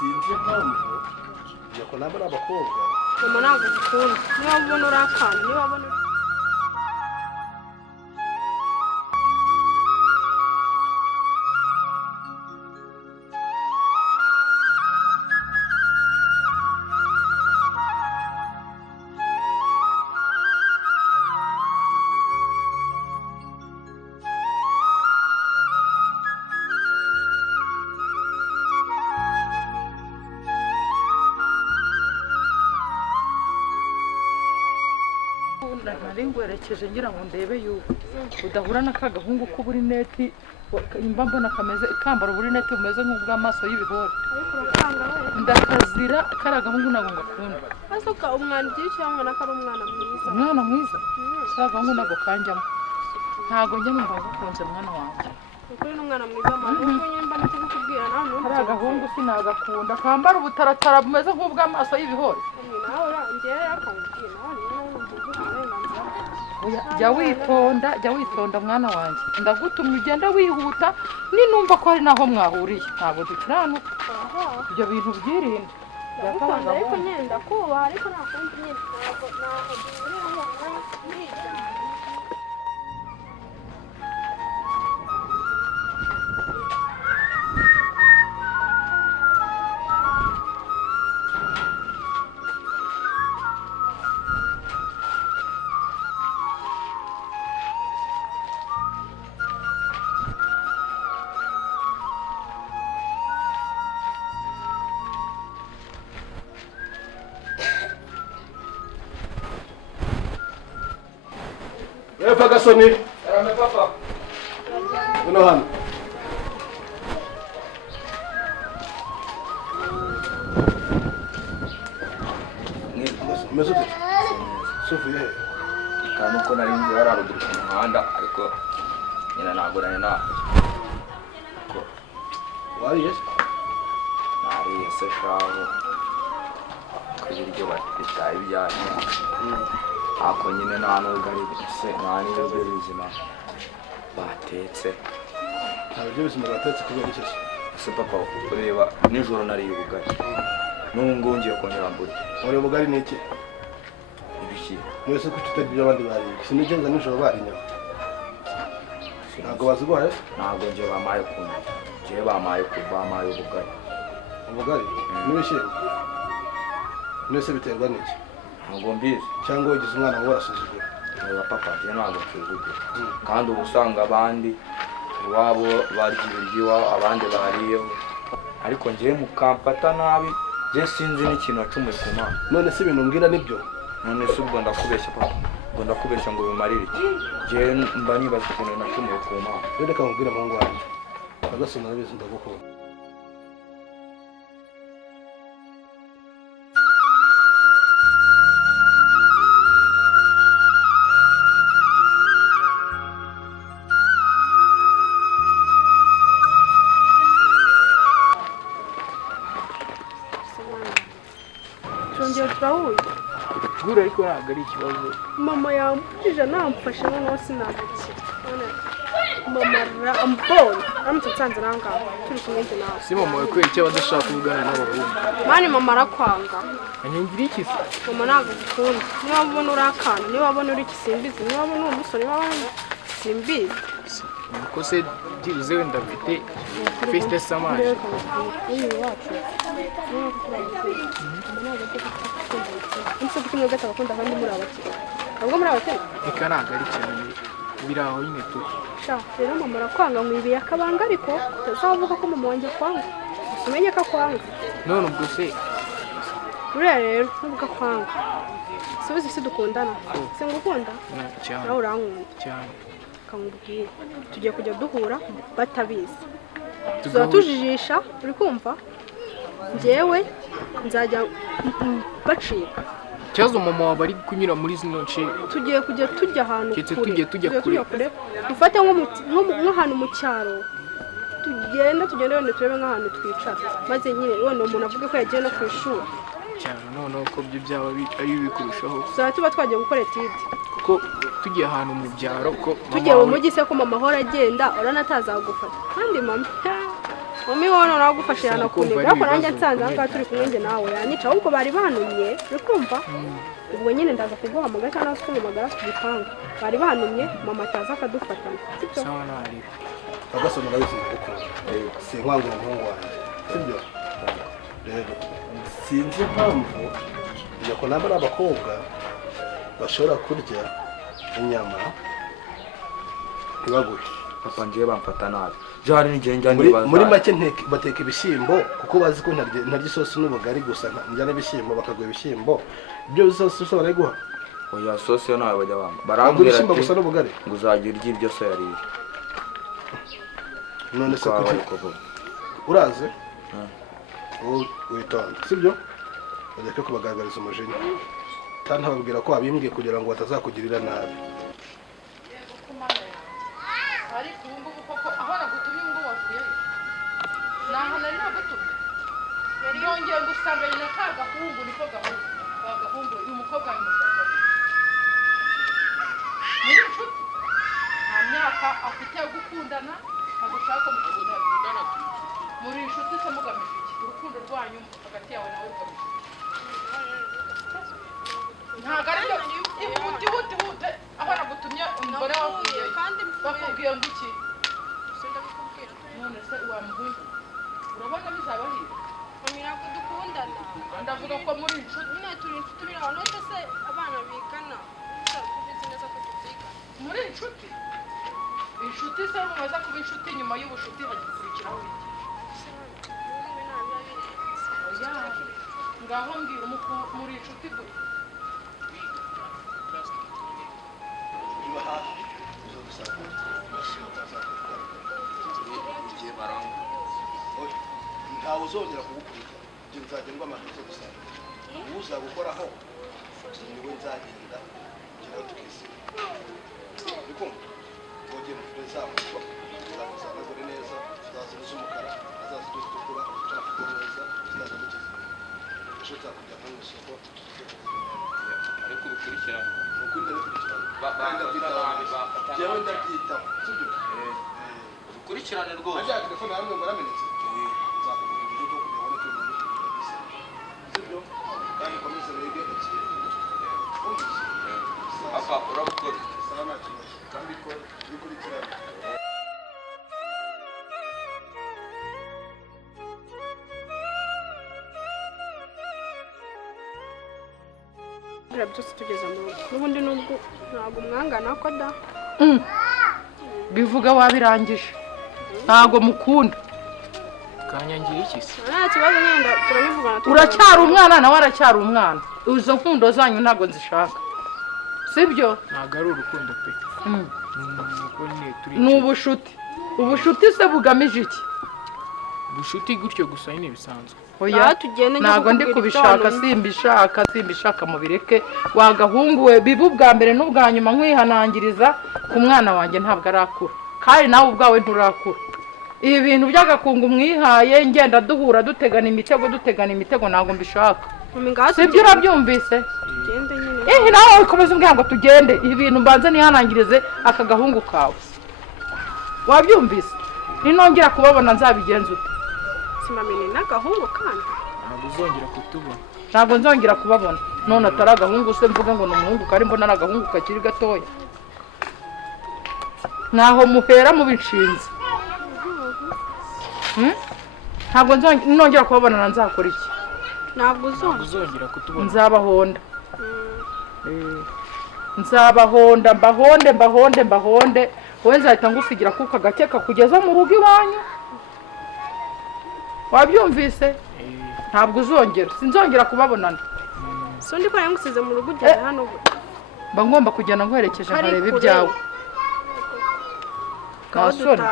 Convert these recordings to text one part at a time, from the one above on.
sinzi impamvu yako nabo n'abakobwa mama ntabwo ukunda niba ubona urakana niba ubona nari ngwerekeje ngira ngo ndebe yuko udahura n'akagahungu k'uburineti imba mbona kameze kambara uburineti bumeze nk'ubw'amaso y'ibihore ndakazira karagahungu ntabwo ngakunda asuka umwana ugira cyangwa nako ari umwana mwiza sagahungu ntabwo kanjyamo ntabwo njya numva gukunze mwana wanjye ukuri n'umwana mwiza mama uko nyemba nako kukubwira nawe karagahungu sinagakunda kambara ubutaratara bumeze nk'ubw'amaso y'ibihore nawe urangeye akambwira jya witonda mwana wanjye ndagutumye ugenda wihuta ninumva ko hari naho mwahuriye ntabwo dukiranuka ibyo bintu byirinde ariko nyenda kubaha ariko nakundi nyine ntabwo duhurira Ferguson. Arame papa. Uno hano. Mezo. Sofiya. Kanuko nari nzi yararuguru ku muhanda ariko nyina naguranye na. Ko Wari yes. nari se shaho. Kwiryo batitaye byane. Ako nyine nta n'ugari se nta n'ibyo bizima batetse. Ntabyo bizima batetse kubera iki se? Se papa ureba nijoro nari ubugari. Nungu ngiye kongera mburi. Uri ubugari n'iki? Ibiki. Mwese ko tutabyo abandi bari. Sinigenza nijoro bari nyama. Ntabwo bazigwaye? Ntabwo ngiye bamaye kundi. Ngiye bamaye kuvamaye ubugari. Ubugari? N'ibishyimbo? Mwese biterwa n'iki? Ntabwo mbizi. Cyangwa ugize umwana wawe warasuzugura? Oya papa je ntabwo nsuzugura. Kandi ubusanga abandi iwabo baryiwa abandi bariyeho. Ariko ngiye mukamfata nabi je sinzi n'ikintu acumuye ku mana. None se ibintu mbwira nibyo? None se ubwo ndakubeshya papa. Ubwo ndakubeshya ngo bimarire iki? Je mba nibaza ikintu nacumuye ku mana. Reka nkubwire muhungu wanjye. Ferguson arabizi ndagukunda. turahuye gura ariko ntabwo ari ikibazo mama yambujije namfashe noneho sinagakira mama rambonye aramutse nsanze nangaho turi kumwe njye nawe si mama wakwera icyo badashaka kuvugana n'abahungu mani mama arakwanga anyangira iki se mama ntabwo gukunda niba ubona urakana niba ubona uri kisimbizi niba ubona uri umusore niba ubona simbizi nuko se byibuze wenda mfite fesite samaje umusore ufite umwuga atabakunda kandi muri abakire ntabwo muri abakire reka ntabwo ari cyane biri aho nyine tu rero mama arakwanga mwibiye akabanga ariko utazavuga ko mama wanjye akwanga gusa umenye ko akwanga none ubwo se uriya rero nubwo akwanga si uzi si dukundana si ngukunda nawe urankunda cyane kamubwire tugiye kujya duhura batabizi tuzaba tujijisha uri kumva njyewe nzajya bacika ikibazo mama wawe ari kunyura muri zino nce tugiye kujya tujya ahantu kure tujya kure dufate nk'ahantu mu cyaro tugenda wenda turebe nk'ahantu twicara maze nyine wenda umuntu avuge ko yagiye no ku ishuri cyane noneho ko byo byaba ari bikurushaho tuzaba tuba twagiye gukora etide kuko tugiye ahantu mu byaro ko tugiye mu mujyi se ko mama ahora agenda urana atazagufata kandi mama mami wowe noneho agufashe yanakuniga ariko nanjye nsanze aha ngaha turi kumwe njye nawe yanyica ahubwo bari banumye uri kumva ubwo nyine ndaza kuguhamagara cyangwa se kumumagara ku gipangu bari banumye mama ataza akadufatana sibyo agasoma nabizi ariko sinkwanga umuhungu wanjye sibyo rero sinzi impamvu njya ko naba ari abakobwa bashobora kurya inyama ntibaguhe papa ngiye bamfata nabi jari n'igihe njya muri make bateka ibishyimbo kuko bazi ko ntarya isosi n'ubugari gusa njyana ibishyimbo bakaguha ibishyimbo ibyo bisosi barayiguha oya sosi yo nawe bajya bamba barambwira ibishyimbo gusa n'ubugari ngo uzajya urya ibyo so yariye none se uraze witonda sibyo ureke kubagaragariza umujinya kandi ntababwira ko wabimbwiye kugira ngo batazakugirira nabi ariko ubu ngubu koko aho nagutumye ubu ngubu wavuye naho nari nagutumye yongeye gusanga nyina ka gahungu niko gahungu uyu mukobwa yamushaka muri inshuti nta myaka afite yo gukundana agushaka mukundana muri inshuti se mugamije iki urukundo rwanyu hagati yawe nawe rugamije ntabwo ari ihute aho nagutumye umugore wavuye bakubwiye ngo iki none se wa muhungu urabona bizaba hiye ntabwo dukundana ndavuga ko muri inshuti nyine turi inshuti biri aho none se abana bigana tubizi neza ko tubyigana muri inshuti inshuti se mumaze kuba inshuti nyuma y'ubushuti hagikurikiraho iki ngaho mbwira muri inshuti gute ntawe uzongera kugukubita ibyo nzagendwa amaherezo gusa uza gukoraho niwe nzagenda ngeraho tukisiga ariko ngogera mfite zamuko zagure neza zazibuze umukara azazibuze utukura tunafite neza zizazibuze ejo nzakujya mu isoko ariko ubikurikirana ukuri ndabikurikirana jewe ndabyitaho sibyo ubikurikirane rwose ajya telefone yawe ngo aramenetse nzakugura ibyo kugira ngo ubone sibyo kandi komeza wege ikintu papa urabukora sana kandi ko bikurikirana byose tugeze mu rugo n'ubundi nubwo ntabwo umwangana ko da bivuga wabirangije ntabwo mukunda kanyangira iki se nta kibazo nyenda turabivugana uracyari umwana nawe aracyari umwana izo nkundo zanyu ntabwo nzishaka sibyo ntabwo ari urukundo pe ni ubushuti se bugamije iki bushuti gutyo gusa nyine bisanzwe oya ntabwo ndi kubishaka simbishaka mubireke wagahunguwe biba ubwa mbere n'ubwa nyuma nkwihanangiriza ku mwana wanjye ntabwo arakura kandi nawe ubwawe nturakura ibi bintu by'agakungu mwihaye ngenda duhura dutegana imitego ntabwo mbishaka sibyo urabyumvise nawe ukomeza umbwira ngo tugende ibi bintu mbanze nihanangirize aka gahungu kawe wabyumvise ninongera kubabona nzabigenza ute simamenye n'agahungu kandi ntabwo uzongera kutubona ntabwo nzongera kubabona none atari agahungu se mvuga ngo ni umuhungu kari mbona ari agahungu kakiri gatoya ntaho muhera mubinshinze ntabwo nongera kubabona nzakora iki ntabwo uzongera kutubona nzabahonda nzabahonda mbahonde wowe nzahita ngusigira kuko gake kakugeza mu rugo iwanyu wabyumvise ntabwo uzongera sinzongera kubabonana so ndi ko yamusize mu rugo ugeze hano mba ngomba kugenda nkwerekeje nkareba ibyawe nta soni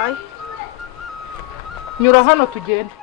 nyura hano tugende